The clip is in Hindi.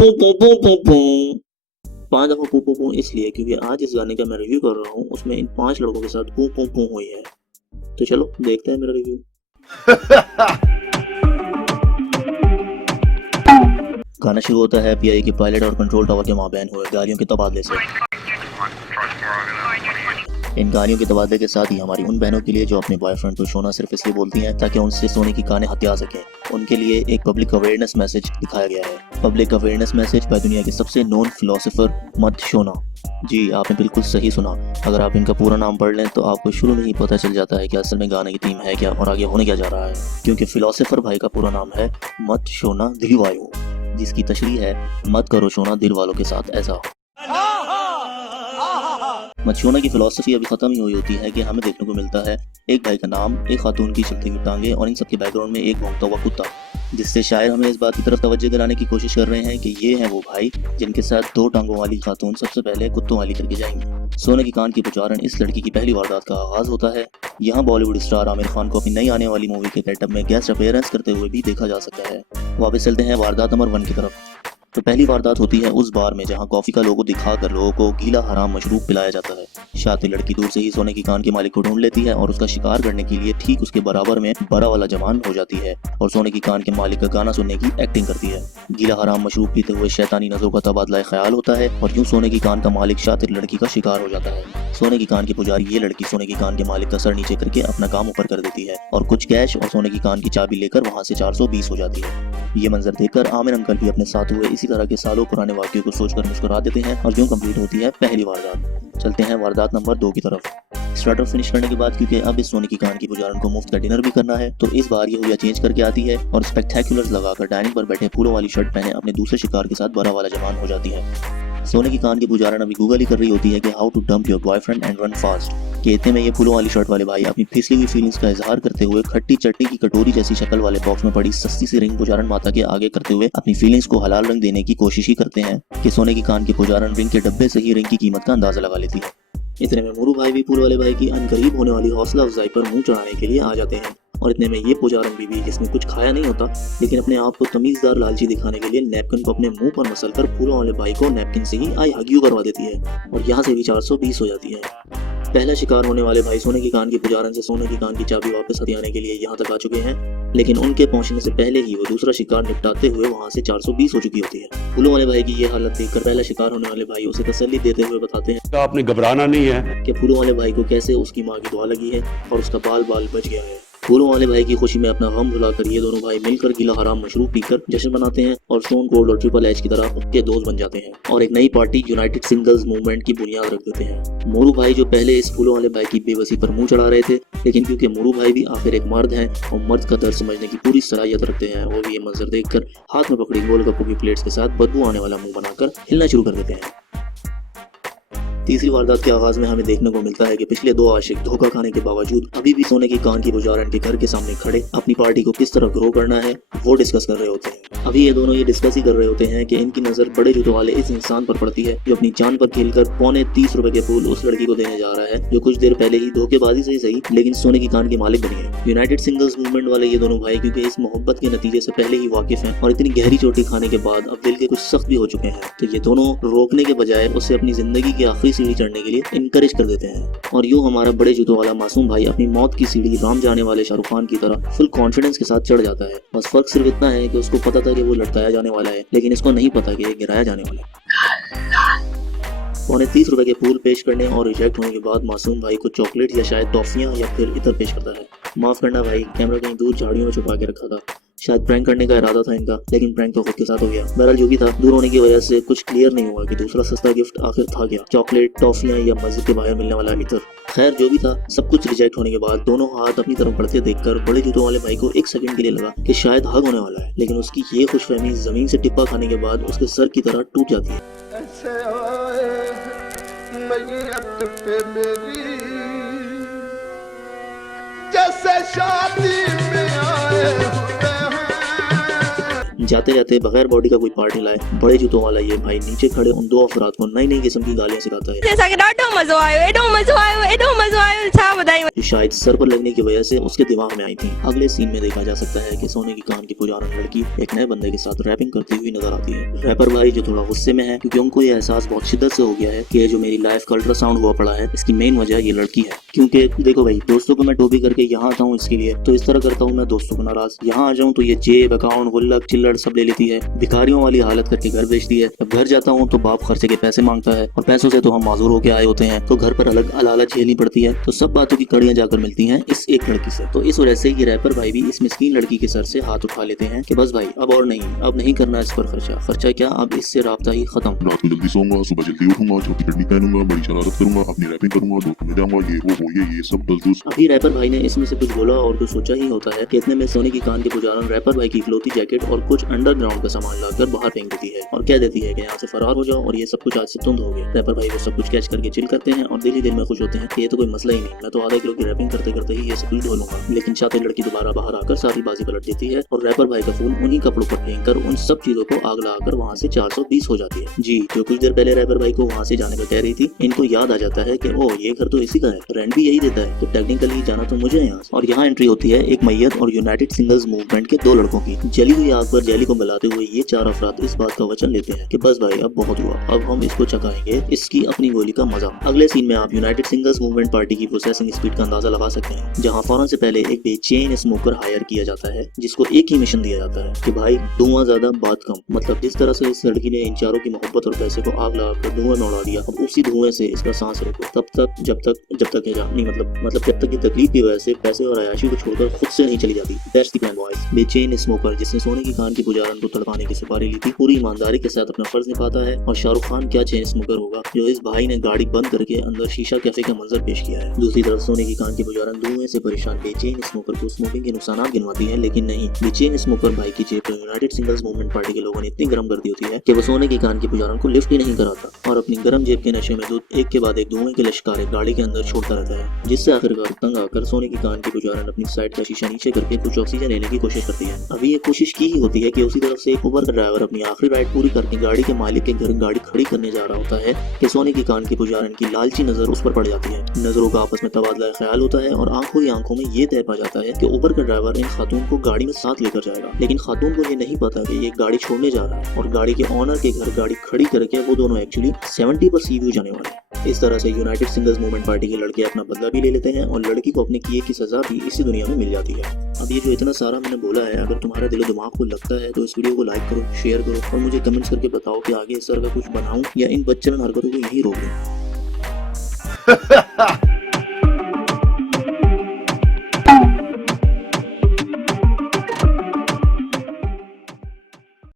पू पू पू पू पू। 5 दफा पू पू पू इसलिए क्योंकि आज इस गाने का मैं रिव्यू कर रहा हूँ, उसमें इन 5 लड़कों के साथ पू पू पू हुई है। तो चलो देखते हैं मेरा रिव्यू। गाना शुरू होता है पीआई के पायलट और कंट्रोल टावर के माबैन हुए गाड़ियों के तबादले से। इन गालियों के तबादले के साथ ही हमारी उन बहनों के लिए जो अपने बॉयफ्रेंड को सोना सिर्फ इसलिए बोलती हैं ताकि उनसे सोने की कानें हत्या सकें, उनके लिए एक पब्लिक अवेयरनेस मैसेज दिखाया गया है। पब्लिक अवेयरनेस मैसेज बाय दुनिया के सबसे नोन फिलोसोफर मत शोना। जी आपने बिल्कुल सही सुना। अगर आप इनका पूरा नाम पढ़ लें तो आपको शुरू में ही पता चल जाता है कि असल में गाने की थीम है क्या और आगे होने क्या जा रहा है, क्योंकि फिलोसोफर भाई का पूरा नाम है मत शोना दिल वालों, जिसकी तशरीह है मत करो शोना दिल वालों के साथ ऐसा। मचोना की फिलॉसफी अभी खत्म ही हुई होती है कि हमें देखने को मिलता है एक भाई का नाम, एक खातून की चलती हुई टांगे और इन सबके बैकग्राउंड में एक भौंकता हुआ कुत्ता, जिससे शायर हमें इस बात की तरफ तवज्जो दिलाने की कोशिश कर रहे हैं कि ये हैं वो भाई जिनके साथ 2 टांगों वाली खातून सबसे पहले कुत्तों वाली करके जाएंगी। सोने की कान की पुचारण इस लड़की की पहली वारदात का आगाज होता है। यहाँ बॉलीवुड स्टार आमिर खान को अपनी नई आने वाली मूवी के गेटअप में गेस्ट अपीयरेंस करते हुए भी देखा जा सकता है। वापस चलते हैं वारदात नंबर 1 की तरफ। तो पहली वारदात होती है उस बार में जहां कॉफी का लोगो दिखाकर लोगों को गीला हराम मशरूब पिलाया जाता है। शातिर लड़की दूर से ही सोने की कान के मालिक को ढूंढ लेती है और उसका शिकार करने के लिए ठीक उसके बराबर में बड़ा वाला जवान हो जाती है और सोने की कान के मालिक का गाना सुनने की एक्टिंग करती है। गीला हराम मशरूब पीते हुए शैतानी नजरों का तबादला ख्याल होता है और यूं सोने की कान का मालिक शातिर लड़की का शिकार हो जाता है। सोने की कान की पुजारी ये लड़की सोने की कान के मालिक का सर नीचे करके अपना काम ऊपर कर देती है और कुछ कैश और सोने की कान की चाबी लेकर वहाँ से 420 हो जाती है। ये मंजर देखकर आमिर अंकल भी अपने साथ हुए इसी तरह के सालों पुराने वाक्यों को सोचकर मुस्कुरा देते हैं और यूं कंप्लीट होती है पहली वारदात। चलते हैं वारदात नंबर 2 की तरफ। स्टार्टर फिनिश करने के बाद क्योंकि अब इस सोने की कान की पुजारन को मुफ्त का डिनर भी करना है, तो इस बार ये हुलिया चेंज करके आती है और स्पेक्टेकुलर्स लगाकर डाइनिंग पर बैठे फूलों वाली शर्ट पहने अपने दूसरे शिकार के साथ बड़ा वाला जवान हो जाती है। सोने की कान की पुजारन अभी गूगल ही कर रही होती है कि how to dump your boyfriend and run fast, कि इतने में ये फूलों वाली शर्ट वाले भाई अपनी फिसली हुई फीलिंग्स का इजहार करते हुए खट्टी चटनी की कटोरी जैसी शक्ल वाले बॉक्स में पड़ी सस्ती सी रिंग पुजारन माता के आगे करते हुए अपनी फीलिंग्स को हलाल रंग देने की कोशिश ही करते हैं कि सोने की कान की पुजारन रिंग के डब्बे से ही रिंग की कीमत का अंदाजा लगा लेती है। इतने में मोरू भाई भी फूल वाले भाई की अनकरीब होने वाली हौसला अफजाई पर मुंह चढ़ाने के लिए आ जाते हैं और इतने में ये पुजारन बीवी जिसने कुछ खाया नहीं होता लेकिन अपने आप को तमीजदार लालची दिखाने के लिए नैपकिन को अपने मुंह पर मसल कर फूलों वाले भाई को नैपकिन से ही आई हगियो करवा देती है और यहाँ से भी 420 हो जाती है। पहला शिकार होने वाले भाई सोने की कान की पुजारन से सोने की कान की चाबी वापस हथियाने के लिए यहाँ तक आ चुके हैं, लेकिन उनके पहुंचने से पहले ही वो दूसरा शिकार निपटाते हुए वहाँ से 420 हो चुकी होती है। फूलों वाले भाई की ये हालत देखकर पहला शिकार होने वाले भाई उसे तसल्ली देते हुए बताते हैं तो आपने घबराना नहीं है कि फूलों वाले भाई को कैसे उसकी माँ की दुआ लगी है और उसका बाल बाल बच गया है। फूलों वाले भाई की खुशी में अपना गम भुलाकर ये दोनों भाई मिलकर गीला हराम मशरूब पीकर जश्न मनाते हैं और स्टोन कोल्ड और ट्रिपल एच की तरह उनके दोस्त बन जाते हैं और एक नई पार्टी यूनाइटेड सिंगल्स मूवमेंट की बुनियाद रख देते हैं। मोरू भाई जो पहले इस फूलों वाले भाई की बेबसी पर मुंह चढ़ा रहे थे, लेकिन क्योंकि मोरू भाई भी आखिर एक मर्द हैं और मर्द का दर्द समझने की पूरी सलाहियत रखते हैं, वो भी ये मंजर देखकर हाथ में पकड़ी गोलगप्पों की प्लेट्स के साथ बदबू आने वाला मुंह बनाकर हिलना शुरू कर देते हैं। तीसरी वारदात के आगाज में हमें देखने को मिलता है कि पिछले 2 आशिक धोखा खाने के बावजूद अभी भी सोने की कान की पुजारन के घर के सामने खड़े अपनी पार्टी को किस तरह ग्रो करना है वो डिस्कस कर रहे होते हैं। अभी ये दोनों ये डिस्कस ही कर रहे होते हैं कि इनकी नजर बड़े जूतों वाले इस इंसान पर पड़ती है जो अपनी जान पर खेलकर पौने 30 रुपए के फूल उस लड़की को देने जा रहा है जो कुछ देर पहले ही धोखेबाजी से ही सही लेकिन सोने की कान के मालिक बनी है। यूनाइटेड सिंगल्स मूवमेंट वाले ये दोनों भाई क्योंकि इस मोहब्बत के नतीजे से पहले ही वाकिफ हैं और इतनी गहरी चोटी खाने के बाद अब दिल के कुछ सख्त भी हो चुके हैं, तो ये दोनों रोकने के बजाय उसे अपनी जिंदगी की आखिरी सीढ़ी चढ़ने के लिए इनकरेज कर देते हैं और यूं हमारा बड़े जूतों वाला मासूम भाई अपनी मौत की सीढ़ी राम जाने वाले शाहरुख खान की तरह फुल कॉन्फिडेंस के साथ चढ़ जाता है। बस फर्क सिर्फ इतना है कि उसको पता था कि वो लटकाया जाने वाला है, लेकिन इसको नहीं पता कि ये गिराया जाने वाला है। पौने 30 रुपए के फूल पेश करने और रिजेक्ट होने के बाद मासूम भाई को चॉकलेट या शायद टॉफियां या फिर इतर पेश करता है। माफ करना भाई, कैमरा कहीं दूर झाड़ियों में छुपा के रखा था। शायद प्रैंक करने का इरादा था इनका, लेकिन प्रैंक तो खुद के साथ हो गया। बहरहाल जो भी था, दूर होने की वजह से कुछ क्लियर नहीं हुआ कि दूसरा सस्ता गिफ्ट आखिर था क्या, चॉकलेट, टॉफियां या मस्जिद के बाहर मिलने वाला इतर। खैर जो भी था, सब कुछ रिजेक्ट होने के बाद दोनों हाथ अपनी तरफ बढ़ते देखकर बड़े जूतों वाले भाई को एक सेकंड के लिए लगा कि शायद हग होने वाला है, लेकिन उसकी ये खुशफहमी जमीन से टिप्पा खाने के बाद उसके सर की तरह टूट जाती है। जाते जाते बगैर बॉडी का कोई पार्ट हिलाए बड़े जूतों वाला ये भाई नीचे खड़े उन दो अफराद को नई नई किस्म की गालियां सिखाता है जो शायद सर पर लगने की वजह से उसके दिमाग में आई थी। अगले सीन में देखा जा सकता है कि सोने की कान की पुजारन लड़की एक नए बंदे के साथ रैपिंग करती हुई नजर आती है। रैपर भाई जो थोड़ा गुस्से में है क्योंकि उनको ये एहसास बहुत शिद्दत से हो गया है कि ये जो मेरी लाइफ का अल्ट्रासाउंड हुआ पड़ा है इसकी मेन वजह ये लड़की है। क्योंकि देखो भाई दोस्तों को मैं टोपी करके यहाँ आता हूँ इसके लिए तो इस तरह करता हूँ मैं दोस्तों को नाराज, यहाँ आ जाऊँ तो ये जेब अकाउंट गुल्लक चिल्लड़ सब ले लेती है, भिखारियों वाली हालत करके घर बेचती है। जब घर जाता हूँ तो बाप खर्चे के पैसे मांगता है और पैसों से तो हम माजूर होके आए होते हैं तो घर पर अलग अलालत झेलनी पड़ती है। तो सब बातों की कड़ियां जाकर मिलती हैं इस एक लड़की से। तो इस वजह से ये रैपर भाई भी इस मिस्कीन लड़की के सर से हाथ उठा लेते हैं कि बस भाई अब और नहीं, अब नहीं करना इस पर खर्चा क्या, अब इससे राब्ता ही खत्म। रात को जल्दी सोऊंगा, सुबह जल्दी उठूंगा, छोटी कड़नी पहनूंगा, बड़ी शरारत करूंगा, अपनी रैपिंग करूंगा, दोस्तों में जाऊंगा, ये वो ये सब दस। अभी रैपर भाई ने इसमें से कुछ बोला और कुछ सोचा ही होता है कि इतने में सोने की कान के पुजारन रैपर भाई की इकलौती जैकेट और कुछ अंडरग्राउंड का सामान लाकर बाहर फेंक देती है और कह देती है कि यहाँ से फरार हो जाओ और ये सब कुछ आज से तुंद हो गया। रैपर भाई वो सब कुछ कैच करके चिल करते हैं और दिल ही दिल में खुश होते हैं कि ये तो कोई मसला ही नहीं, मैं तो आधा किलो की रैपिंग करते करते ही ये सब कुछ धो लूंगा। लेकिन शातिर लड़की दोबारा बाहर आकर सारी बाजी पलट देती है और रैपर भाई का फोन उन्हीं कपड़ों पर फेंक कर उन सब चीजों को आग लगाकर वहाँ से 420 हो जाती है। जी जो कुछ देर पहले रैपर भाई को वहाँ से जाने का कह रही थी इनको याद आ जाता है कि ओ ये घर तो इसी का है, रेंट भी यही देता है तो टेक्निकली जाना तो मुझे यहाँ से। और यहाँ एंट्री होती है एक मैयत और यूनाइटेड सिंगल्स मूवमेंट के दो लड़कों की। जली हुई आग पर जैली को मिलाते हुए ये चार अफराद इस बात का वचन लेते हैं कि बस भाई अब बहुत हुआ, अब हम इसको चखाएंगे इसकी अपनी गोली का मजा। अगले सीन में आप यूनाइटेड सिंगल्स मूवमेंट पार्टी की प्रोसेसिंग स्पीड का अंदाजा लगा सकते हैं जहाँ फौरन से पहले एक बेचैन स्मोकर हायर किया जाता है जिसको एक ही मिशन दिया जाता है कि भाई धुआं ज्यादा बात कम। मतलब जिस तरह से इस लड़की ने इन चारों की मोहब्बत और पैसे को आग लगाकर धुआं में उड़ा दिया, अब उसी धुएं से इसका सांस रोको तब तक जब तक नहीं मतलब जब तक की तकलीफ की वजह से पैसे और अयाशी को छोड़कर खुद से नहीं चली जाती। That's the plan boys. बेचैन स्मोकर जिसने सोने की कान की पुजारन को तड़पाने की सुपारी ली थी पूरी ईमानदारी के साथ अपना फर्ज निभाता है। और शाहरुख खान क्या चेन स्मोकर होगा जो इस भाई ने गाड़ी बंद करके अंदर शीशा कैफे का मंजर पेश किया है। दूसरी तरफ सोने की कान की पुजारन धुएं से परेशान बेचैन स्मोकर को स्मोकिंग के नुकसान गिनवाती है, लेकिन नहीं, बेचैन स्मोकर भाई की जेब यूनाइटेड सिंगल्स मूवमेंट पार्टी के लोगों ने इतनी गर्म कर दी होती है कि वो सोने की कान की पुजारन को लिफ्ट ही नहीं कराता और अपनी गर्म जेब के नशे में दूध एक के बाद एक धुएं के लश्कारे गाड़ी के अंदर छोड़ता रहता है, जिससे आखिरकार तंग आकर सोने की कान की पुजारन अपनी साइड का शीशा नीचे करके कुछ ऑक्सीजन लेने की कोशिश करती है। अभी ये कोशिश की ही होती है कि उसी तरफ से एक उबर का ड्राइवर अपनी आखिरी राइड पूरी करके गाड़ी के मालिक के घर गाड़ी खड़ी करने जा रहा होता है कि सोने की कान की पुजारन की लालची नजर उस पर पड़ जाती है। नजरों का आपस में तबादला ख्याल होता है और आंखों ही आंखों में ये तय पा जाता है कि उबर का ड्राइवर इन खातून को गाड़ी में साथ लेकर जाएगा, लेकिन खातून को ये नहीं पता कि ये गाड़ी छोड़ने जा रहा है और गाड़ी के ऑनर के घर गाड़ी खड़ी करके वो दोनों एक्चुअली 70 पर सी व्यू जाने वाले हैं। इस तरह से यूनाइटेड सिंगल्स मूवमेंट पार्टी के लड़के अपना बदला भी ले लेते हैं और लड़की को अपने किए की सजा भी इसी दुनिया में मिल जाती है। अब ये जो इतना सारा मैंने बोला है, अगर तुम्हारा दिलो दिमाग को लगता है तो इस वीडियो को लाइक करो, शेयर करो और मुझे कमेंट्स करके बताओ कि आगे इस तरह का कुछ बनाऊं या इन बच्चन हरकतों को यही रोक दूं।